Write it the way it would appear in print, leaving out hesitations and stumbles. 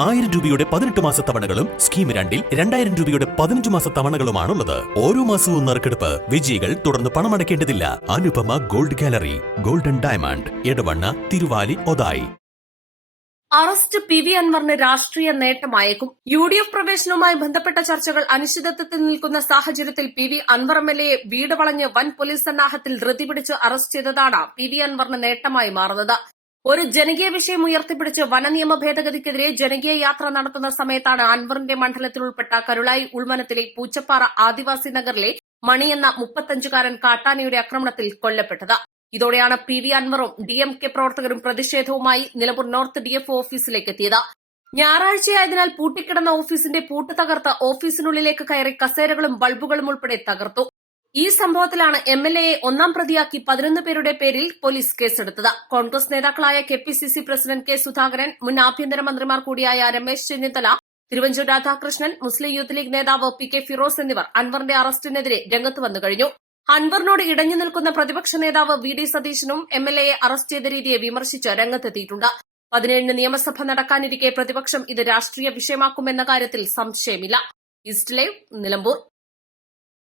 1000 രൂപയുടെ 18 മാസ തവണകളും സ്കീം 2-ൽ 2000 രൂപയുടെ 15 മാസ തവണകളുമാണുള്ളത്. ഓരോ മാസവും നറുക്കെടുപ്പ്. വിജയികൾ തുടർന്ന് പണമടയ്ക്കേണ്ടതില്ല. Anupama gold gallery, golden diamond, Edavanna, Thiruvali, Othayi. Arrest PV. അൻവറിന് രാഷ്ട്രീയ നേട്ടമായേക്കും. UDF പ്രവേശനവുമായി ബന്ധപ്പെട്ട ചർച്ചകൾ അനിശ്ചിതത്വത്തിൽ നിൽക്കുന്ന സാഹചര്യത്തിൽ പി.വി. അൻവർ എം.എൽ.എയെ വീട് വളഞ്ഞ് വൻ പോലീസ് സന്നാഹത്തിൽ ധൃതി പിടിച്ച് അറസ്റ്റ് ചെയ്തതാണ് പി.വി. അൻവറിന് നേട്ടമായി മാറുന്നത്. ഒരു ജനകീയ വിഷയം ഉയർത്തിപ്പിടിച്ച് വനനിയമ ഭേദഗതിക്കെതിരെ ജനകീയ യാത്ര നടത്തുന്ന സമയത്താണ് അൻവറിന്റെ മണ്ഡലത്തിൽ ഉൾപ്പെട്ട കരുളായി ഉൾമനത്തിലെ പൂച്ചപ്പാറ ആദിവാസി നഗറിലെ മണി എന്ന 35-കാരൻ കാട്ടാനയുടെ ആക്രമണത്തിൽ കൊല്ലപ്പെട്ടത്. ഇതോടെയാണ് പി.വി. അൻവറും DMK പ്രവർത്തകരും പ്രതിഷേധവുമായി നിലമ്പൂർ നോർത്ത് DFO ഓഫീസിലേക്ക് എത്തിയത്. ഞായറാഴ്ചയായതിനാൽ പൂട്ടിക്കിടന്ന ഓഫീസിന്റെ പൂട്ട് തകർത്ത് ഓഫീസിനുള്ളിലേക്ക് കയറി കസേരകളും ബൾബുകളും ഉൾപ്പെടെ തകർത്തു. ഈ സംഭവത്തിലാണ് MLA-യെ ഒന്നാം പ്രതിയാക്കി 11 പേരുടെ പേരിൽ പോലീസ് കേസെടുത്തത്. കോൺഗ്രസ് നേതാക്കളായ KPCC പ്രസിഡന്റ് K. സുധാകരൻ, മുൻ ആഭ്യന്തരമന്ത്രിമാർ കൂടിയായ രമേശ് ചെന്നിത്തല, തിരുവഞ്ചൂർ രാധാകൃഷ്ണൻ, മുസ്ലിം യൂത്ത് ലീഗ് നേതാവ് PK ഫിറോസ് എന്നിവർ അൻവറിന്റെ അറസ്റ്റിനെതിരെ രംഗത്ത് വന്നു കഴിഞ്ഞു. അൻവറിനോട് ഇടഞ്ഞു നിൽക്കുന്ന പ്രതിപക്ഷ നേതാവ് VD സതീശനും MLA-യെ അറസ്റ്റ് ചെയ്ത രീതിയെ വിമർശിച്ച് രംഗത്തെത്തിയിട്ടുണ്ട്. 17-ന് നിയമസഭ നടക്കാനിരിക്കെ പ്രതിപക്ഷം ഇത് രാഷ്ട്രീയ വിഷയമാക്കുമെന്ന കാര്യത്തിൽ സംശയമില്ല. East live, Nilambur.